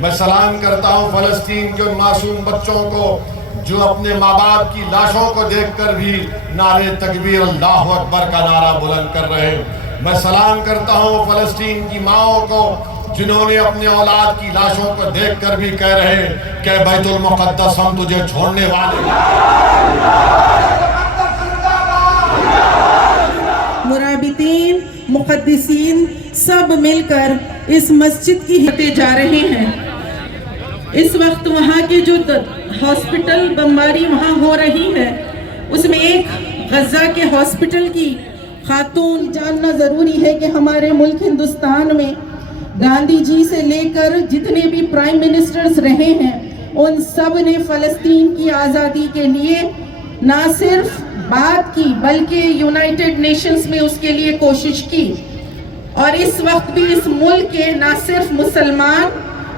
میں سلام کرتا ہوں فلسطین کے ان معصوم بچوں کو جو اپنے ماں باپ کی لاشوں کو دیکھ کر بھی نعرے تکبیر اللہ اکبر کا نعرہ بلند کر رہے ہیں۔ میں سلام کرتا ہوں فلسطین کی ماؤں کو جنہوں نے اپنے اولاد کی لاشوں کو دیکھ کر بھی کہہ رہے ہیں کہ بیت المقدس ہم تجھے چھوڑنے والے مرابطین، مقدسین سب مل کر اس مسجد کی ہتے جا رہے ہیں۔ اس وقت وہاں کے جو ہاسپٹل بمباری وہاں ہو رہی ہے، اس میں ایک غزہ کے ہاسپٹل کی خاتون جاننا ضروری ہے کہ ہمارے ملک ہندوستان میں گاندھی جی سے لے کر جتنے بھی پرائم منسٹرز رہے ہیں ان سب نے فلسطین کی آزادی کے لیے نہ صرف بات کی بلکہ یونائٹڈ نیشنز میں اس کے لیے کوشش کی، اور اس وقت بھی اس ملک کے نہ صرف مسلمان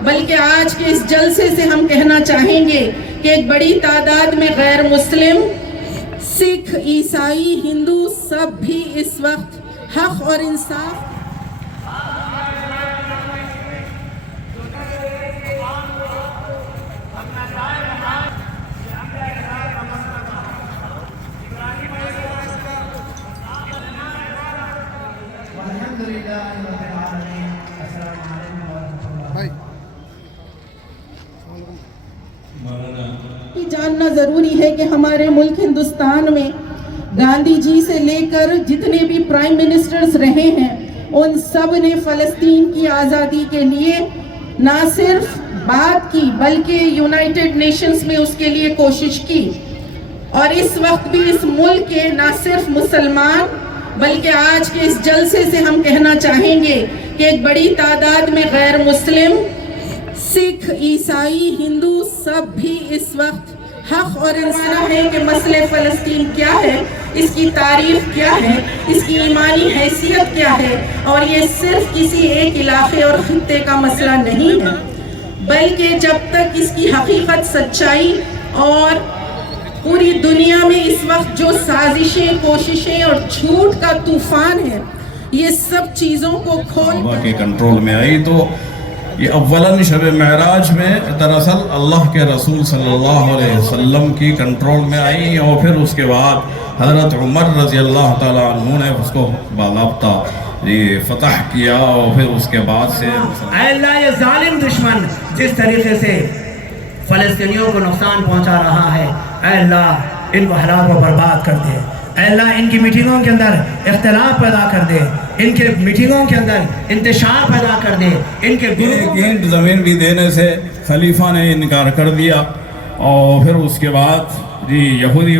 بلکہ آج کے اس جلسے سے ہم کہنا چاہیں گے کہ ایک بڑی تعداد میں غیر مسلم، سکھ، عیسائی، ہندو سب بھی اس وقت حق اور انصاف جاننا ضروری ہے کہ ہمارے ملک ہندوستان میں گاندھی جی سے لے کر جتنے بھی پرائم منسٹرز رہے ہیں ان سب نے فلسطین کی آزادی کے لیے نہ صرف بات کی بلکہ یونائٹڈ نیشنز میں اس کے لیے کوشش کی، اور اس وقت بھی اس ملک کے نہ صرف مسلمان بلکہ آج کے اس جلسے سے ہم کہنا چاہیں گے کہ ایک بڑی تعداد میں غیر مسلم، سکھ، عیسائی، ہندو سب بھی اس وقت حق اور انصاف ہے کہ مسئلہ فلسطین کیا ہے، اس کی تعریف کیا ہے، اس کی ایمانی حیثیت کیا ہے، اور یہ صرف کسی ایک علاقے اور خطے کا مسئلہ نہیں ہے، بلکہ جب تک اس کی حقیقت، سچائی اور پوری دنیا میں اس وقت جو سازشیں، کوششیں اور جھوٹ کا طوفان ہے، یہ سب چیزوں کو کھول کے کنٹرول میں آئی، تو یہ اولاً شب معراج میں دراصل اللہ کے رسول صلی اللہ علیہ وسلم کی کنٹرول میں آئی، اور پھر اس کے بعد حضرت عمر رضی اللہ تعالیٰ عنہ نے اس کو باضابطہ فتح کیا، اور پھر اس کے بعد سے اے اللہ یہ ظالم دشمن جس طریقے سے فلسطینیوں کو نقصان پہنچا رہا ہے، اے اللہ ان کو ہلاک و برباد کر دے، اے اللہ ان کی میٹنگوں کے اندر اختلاف پیدا کر دے، ان کے میٹنگوں کے اندر انتشار پیدا کر دے، ان کے ایک زمین بھی دینے سے خلیفہ نے انکار کر دیا، اور پھر اس کے بعد یہودی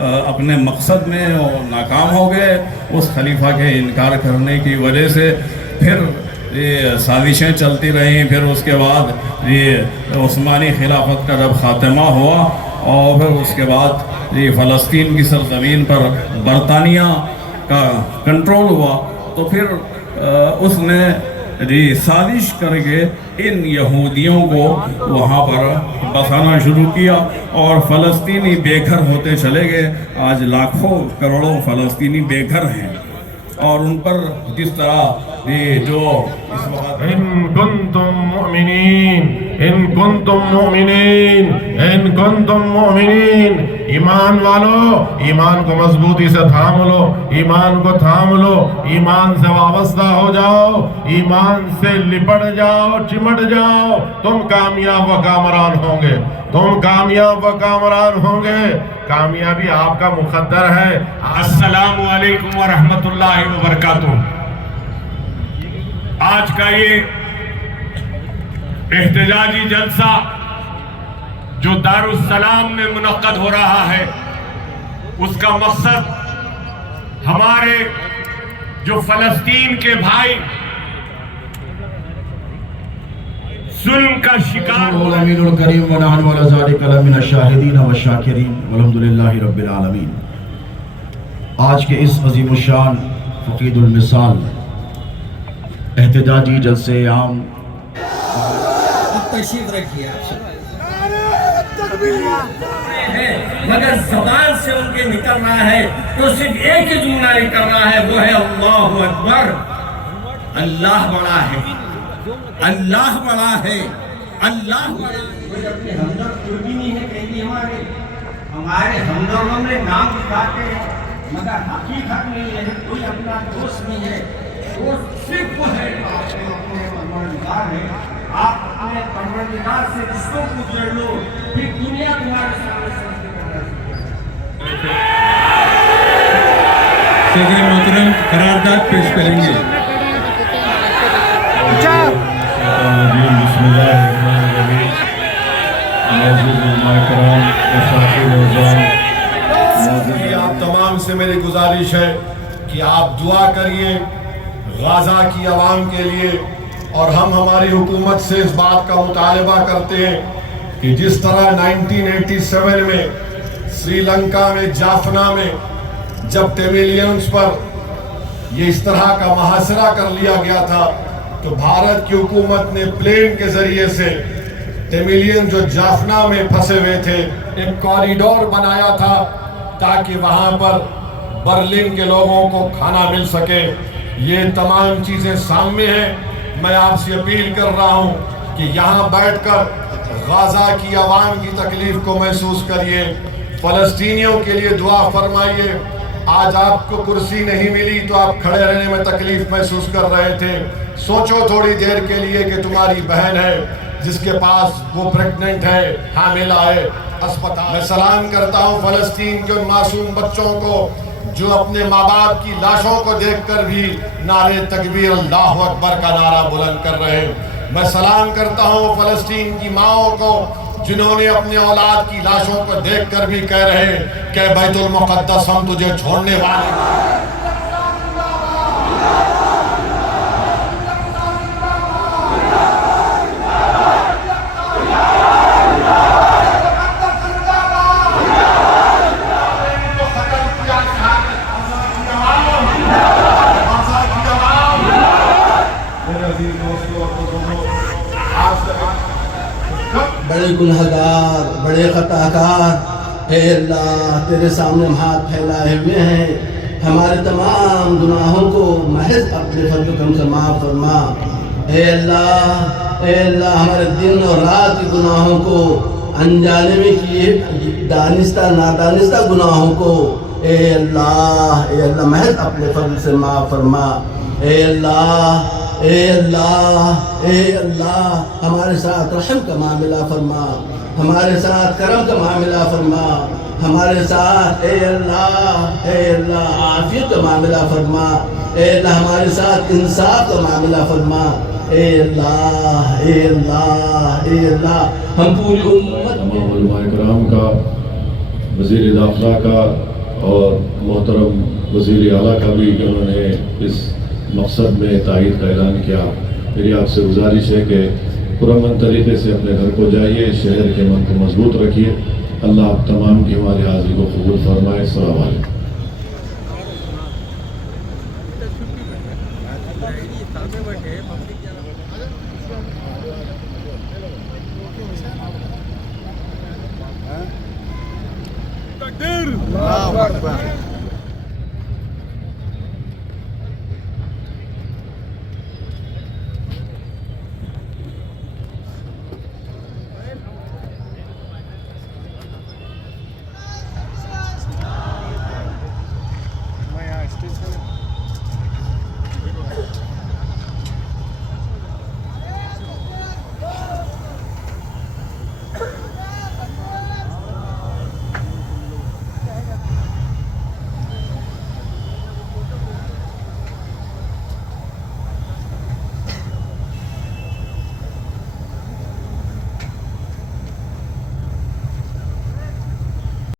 اپنے مقصد میں ناکام ہو گئے اس خلیفہ کے انکار کرنے کی وجہ سے، پھر یہ سازشیں چلتی رہیں، پھر اس کے بعد یہ عثمانی خلافت کا جب خاتمہ ہوا، اور پھر اس کے بعد یہ فلسطین کی سرزمین پر برطانیہ کا کنٹرول ہوا، تو پھر اس نے سازش کر کے ان یہودیوں کو وہاں پر بسانا شروع کیا، اور فلسطینی بے گھر ہوتے چلے گئے۔ آج لاکھوں کروڑوں فلسطینی بے گھر ہیں، اور ان پر جس طرح جو اس وقت ان کنتم مؤمنین، ان کنتم مؤمنین، ان کنتم مؤمنین، ایمان والو ایمان کو مضبوطی سے تھام لو، ایمان کو تھام لو، ایمان سے وابستہ ہو جاؤ، ایمان سے لپٹ جاؤ، چمٹ جاؤ، تم کامیاب و کامران ہوں گے، تم کامیاب و کامران ہوں گے، کامیابی آپ کا مقدر ہے۔ السلام علیکم ورحمۃ اللہ وبرکاتہ۔ آج کا یہ احتجاجی جلسہ جو دارالسلام میں منعقد ہو رہا ہے، اس کا مقصد ہمارے جو فلسطین کے بھائی ظلم کا شکار ہو رہے ہیں، الکریم ونحن وعلی ذلک لمن الشاہدین والشاکرین والحمدللہ رب العالمین۔ آج کے اس عظیم الشان فقید المثال احتجاجی جلسے عام تشریف رکھیے مگر زبان سے ان کے نکل رہا ہے تو صرف ایک ہی جملہ نکل رہا ہے، وہ ہے اللہ اکبر۔ اللہ بڑا ہے، اللہ بڑا ہے، اللہ کوئی اپنے ہمدرد قربی نہیں ہے کہیں ہمارے ہمدردوں میں نام دکھاتے ہیں مگر حقیقت میں یہ ہے کوئی اپنا دوست نہیں ہے، دوست صرف وہ ہے آپ کے اپنے پروردگار ہے. آپ اپنے پروردگار سے رشتوں کو جوڑ لو، پھر دنیا تمہارے سامنے سجدے کرنا ہے. صدر محترم قرارداد پیش کریں گے. بسم اللہ الرحمن الرحیم. آپ تمام سے میری گزارش ہے کہ آپ دعا کریے غزہ کی عوام کے لیے، اور ہم ہماری حکومت سے اس بات کا مطالبہ کرتے ہیں کہ جس طرح 1987 میں سری لنکا میں جافنا میں جب ٹیمیلینز پر یہ اس طرح کا محاصرہ کر لیا گیا تھا تو بھارت کی حکومت نے پلین کے ذریعے سے ٹیمیلین جو جافنا میں پھنسے ہوئے تھے ایک کوریڈور بنایا تھا تاکہ وہاں پر برلن کے لوگوں کو کھانا مل سکے. یہ تمام چیزیں سامنے ہیں. میں آپ سے اپیل کر رہا ہوں کہ یہاں بیٹھ کر غزہ کی عوام کی تکلیف کو محسوس کریے، فلسطینیوں کے لیے دعا فرمائیے. آج آپ کو کرسی نہیں ملی تو آپ کھڑے رہنے میں تکلیف محسوس کر رہے تھے. سوچو تھوڑی دیر کے لیے کہ تمہاری بہن ہے جس کے پاس وہ پریگننٹ ہے، حاملہ ہے، اسپتال. میں سلام کرتا ہوں فلسطین کے ان معصوم بچوں کو جو اپنے ماں باپ کی لاشوں کو دیکھ کر بھی نعرے تکبیر اللہ اکبر کا نعرہ بلند کر رہے ہیں. میں سلام کرتا ہوں فلسطین کی ماؤں کو جنہوں نے اپنے اولاد کی لاشوں کو دیکھ کر بھی کہہ رہے ہیں کہ بیت المقدس ہم تجھے چھوڑنے والے ہیں. بڑے گنہگار، بڑے خطا کار، اے اللہ تیرے سامنے ہم ہاتھ پھیلائے ہوئے ہیں. ہمارے تمام گناہوں کو محض اپنے فضل و کرم سے معاف فرما. اے اللہ ہمارے دن اور رات کے گناہوں کو، انجانے میں کیے دانستہ نادانستہ گناہوں کو اے اللہ محض اپنے فضل سے معاف فرما. اے اللہ ہمارے ساتھ رحم کا معاملہ فرما، ہمارے ساتھ کرم کا معاملہ فرما، ہمارے ساتھ اے اللہ عافیت کا معاملہ فرما. اے اللہ ہمارے ساتھ انصاف کا معاملہ فرما. اے اللہ ہم پوری امت تمام علماء کرام کا، وزیر داخلہ کا اور محترم وزیر اعلیٰ کا بھی انہوں نے اس مقصد میں تائید کا اعلان کیا. میری آپ سے گزارش ہے کہ پرامن طریقے سے اپنے گھر کو جائیے، شہر کے من کو مضبوط رکھیے. اللہ آپ تمام کی ہماری حاضری کو قبول فرمائے. السلام علیکم. اللہ اکبر.